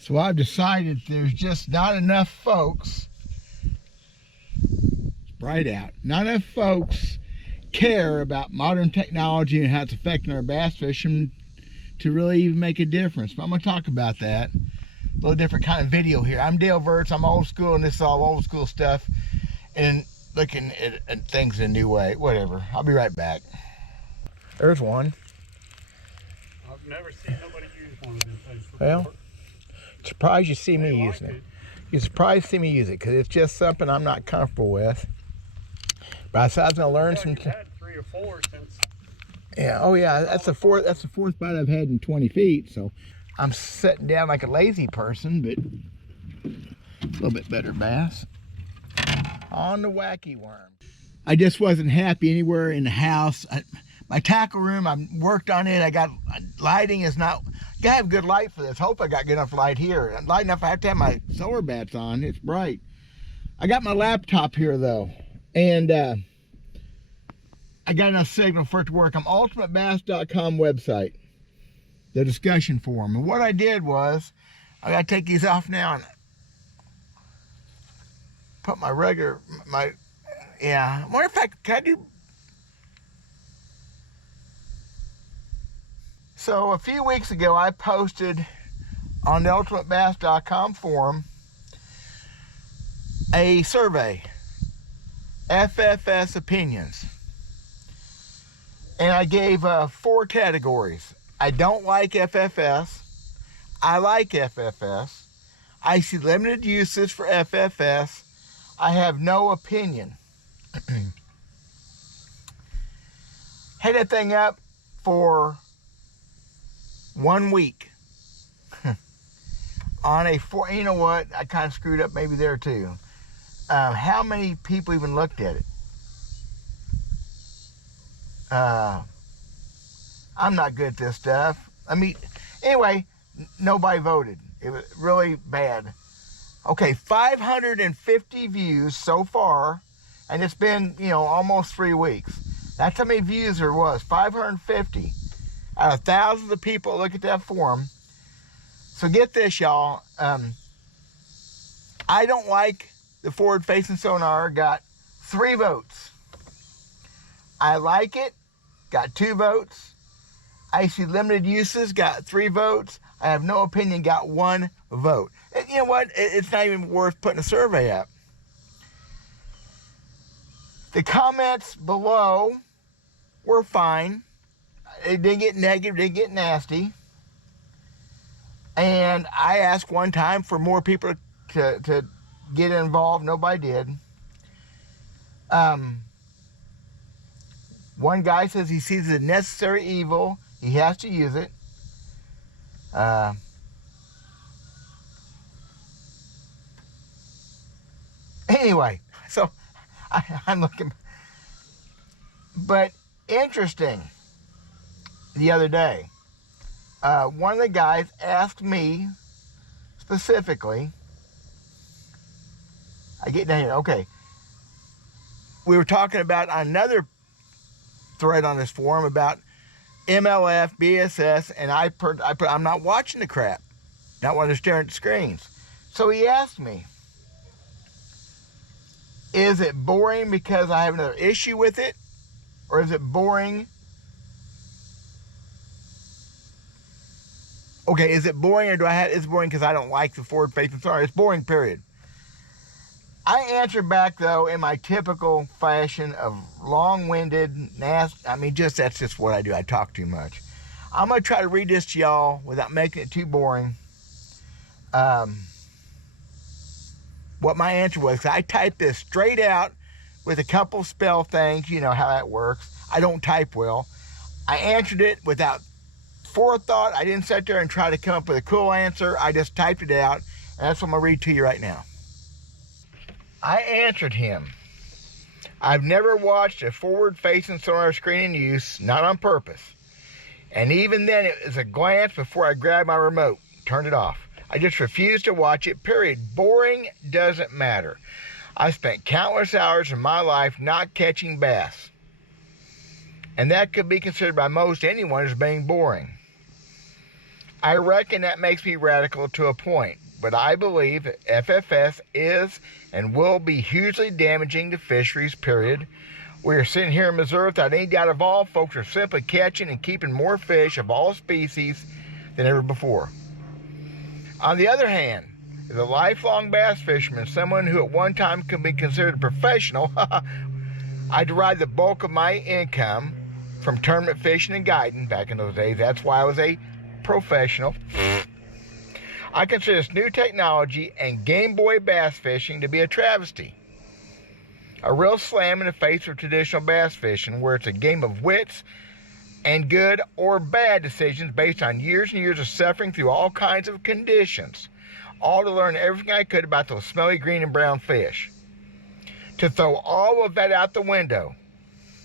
So I've decided there's just not enough folks, it's bright out, not enough folks care about modern technology and how it's affecting our bass fishing to really even make a difference. But I'm going to talk about that. A little different kind of video here. I'm Dale Verts, I'm old school, and this is all old school stuff and looking at things in a new way. Whatever. I'll be right back. There's one. I've never seen nobody use one of them things before. Well, surprised you see me using it. You're surprised to see me use it because it's just something I'm not comfortable with. But I said I was going to learn some. You've had 3 or 4 since. Yeah. Oh yeah. That's the fourth. That's the fourth bite I've had in 20 feet. So I'm sitting down like a lazy person, but a little bit better bass on the wacky worm. I just wasn't happy anywhere in the house. My tackle room, I worked on it. I got lighting is not. You gotta have good light for this. Hope I got good enough light here. Light enough. I have to have my solar bats on. It's bright. I got my laptop here though, and I got enough signal for it to work. I'm ultimatebass.com website, the discussion forum. And what I did was, I gotta take these off now and put my regular, yeah. I wonder if can I do. So a few weeks ago, I posted on the ultimatebass.com forum a survey, FFS opinions. And I gave 4 categories. I don't like FFS. I like FFS. I see limited uses for FFS. I have no opinion. Had that thing up for 1 week. On a 4, you know what? I kind of screwed up maybe there too. How many people even looked at it? I'm not good at this stuff. I mean, anyway, nobody voted. It was really bad. Okay, 550 views so far, and it's been, almost 3 weeks. That's how many views there was, 550. Out of thousands of people look at that forum. So get this, y'all. I don't like the forward-facing sonar. Got 3 votes. I like it. Got 2 votes. I see limited uses. Got 3 votes. I have no opinion. Got 1 vote. And you know what? It's not even worth putting a survey up. The comments below were fine. It didn't get negative. Didn't get nasty. And I asked one time for more people to get involved. Nobody did. One guy says he sees it as a necessary evil. He has to use it. Anyway, so I'm looking. But interesting, the other day, one of the guys asked me specifically, I get down here, okay. We were talking about another thread on this forum about MLF, BSS, and I put, I'm not watching the crap. Not when they're staring at the screens. So he asked me, is it boring because I have another issue with it? Or is it boring? Okay, is it boring or it's boring because I don't like the forward-facing sonar? It's boring, period. I answered back, though, in my typical fashion of long-winded, nasty. I mean, that's just what I do. I talk too much. I'm going to try to read this to y'all without making it too boring. What my answer was, I typed this straight out with a couple spell things. You know how that works. I don't type well. I answered it without forethought. I didn't sit there and try to come up with a cool answer. I just typed it out, and that's what I'm going to read to you right now. I answered him. I've never watched a forward-facing sonar screen in use, not on purpose. And even then, it was a glance before I grabbed my remote, turned it off. I just refused to watch it, period. Boring doesn't matter. I spent countless hours of my life not catching bass. And that could be considered by most anyone as being boring. I reckon that makes me radical to a point, but I believe FFS is and will be hugely damaging to fisheries, period. We are sitting here in Missouri without any doubt of all. Folks are simply catching and keeping more fish of all species than ever before. On the other hand, as a lifelong bass fisherman, someone who at one time could be considered a professional, I derived the bulk of my income from tournament fishing and guiding back in those days. That's why I was a professional. I consider this new technology and Game Boy bass fishing to be a travesty. A real slam in the face of traditional bass fishing, where it's a game of wits and good or bad decisions based on years and years of suffering through all kinds of conditions, all to learn everything I could about those smelly green and brown fish. To throw all of that out the window,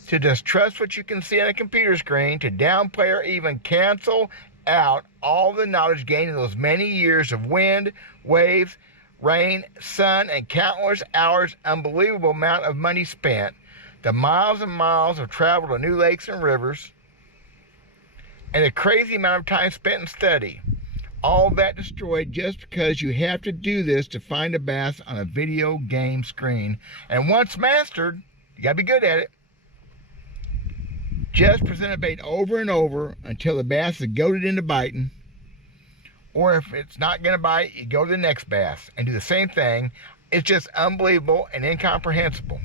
to just trust what you can see on a computer screen, to downplay or even cancel out all the knowledge gained in those many years of wind, waves, rain, sun, and countless hours, unbelievable amount of money spent, the miles and miles of travel to new lakes and rivers, and the crazy amount of time spent in study. All that destroyed just because you have to do this to find a bass on a video game screen. And once mastered, you gotta be good at it. Just present a bait over and over until the bass is goaded into biting. Or if it's not gonna bite, you go to the next bass and do the same thing. It's just unbelievable and incomprehensible.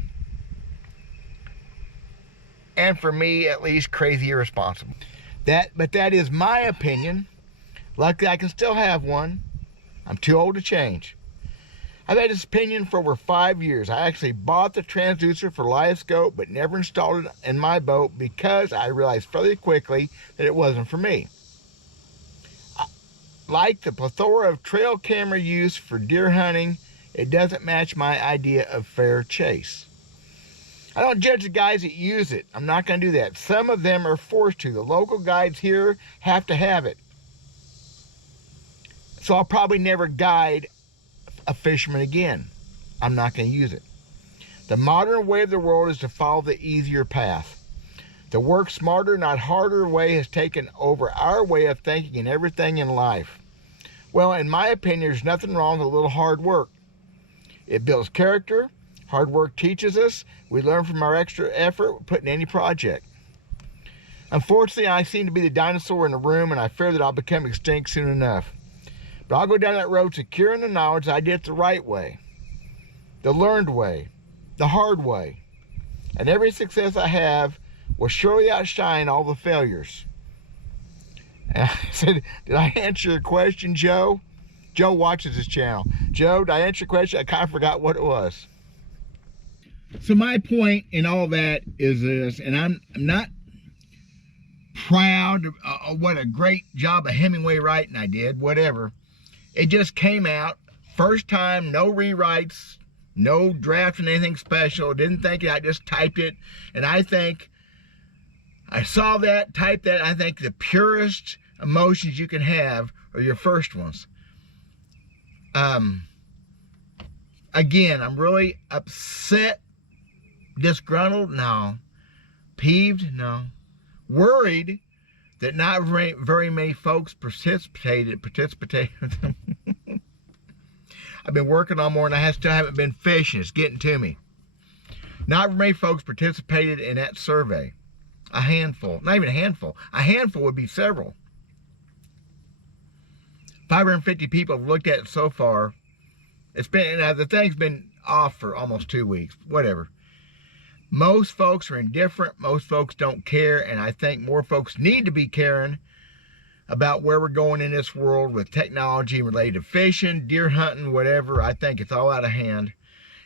And for me, at least, crazy irresponsible. But that is my opinion. Luckily, I can still have one. I'm too old to change. I've had this opinion for over 5 years. I actually bought the transducer for live scope, but never installed it in my boat because I realized fairly quickly that it wasn't for me. Like the plethora of trail camera use for deer hunting, it doesn't match my idea of fair chase. I don't judge the guys that use it. I'm not going to do that. Some of them are forced to. The local guides here have to have it. So I'll probably never guide a fisherman again. I'm not going to use it. The modern way of the world is to follow the easier path. The work smarter, not harder way has taken over our way of thinking in everything in life. Well, in my opinion, there's nothing wrong with a little hard work. It builds character. Hard work teaches us. We learn from our extra effort put in any project. Unfortunately, I seem to be the dinosaur in the room, and I fear that I'll become extinct soon enough. But I'll go down that road secure in the knowledge I did it the right way, the learned way, the hard way. And every success I have will surely outshine all the failures. And I said, did I answer your question, Joe? Joe watches this channel. Joe, did I answer your question? I kind of forgot what it was. So my point in all that is this, and I'm not proud of what a great job of Hemingway writing I did, whatever. It just came out, first time, no rewrites, no drafting anything special, didn't think it, I just typed it. And I think, I saw that, typed that, I think the purest emotions you can have are your first ones. Again, I'm really upset, disgruntled, no. Peeved, no. Worried that not very many folks participated. I've been working on more and I still haven't been fishing. It's getting to me. Not very many folks participated in that survey. A handful, not even a handful. A handful would be several. 550 people have looked at it so far. It's been, the thing's been off for almost 2 weeks, whatever. Most folks are indifferent, most folks don't care, and I think more folks need to be caring about where we're going in this world with technology related to fishing, deer hunting, whatever. I think it's all out of hand.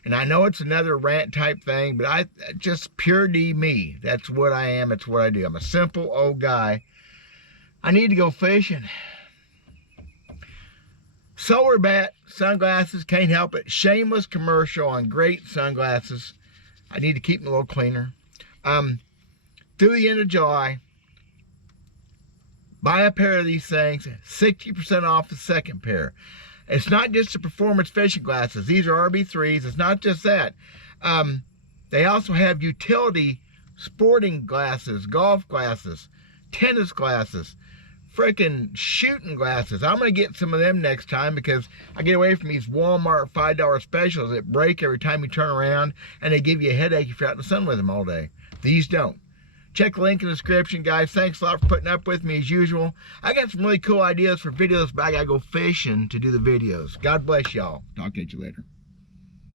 And I know it's another rant type thing, but I just pure D me. That's what I am, it's what I do. I'm a simple old guy. I need to go fishing. Solar bat, sunglasses, can't help it. Shameless commercial on great sunglasses. I need to keep them a little cleaner. Through the end of July, buy a pair of these things, 60% off the second pair. It's not just the performance fishing glasses. These are RB3s. It's not just that. They also have utility sporting glasses, golf glasses, tennis glasses, freaking shooting glasses. I'm gonna get some of them next time because I get away from these Walmart $5 specials that break every time you turn around, and they give you a headache if you're out in the sun with them all day. These don't. Check the link in the description, guys. Thanks a lot for putting up with me as usual. I got some really cool ideas for videos, but I gotta go fishing to do the videos. God bless y'all. Talk to you later.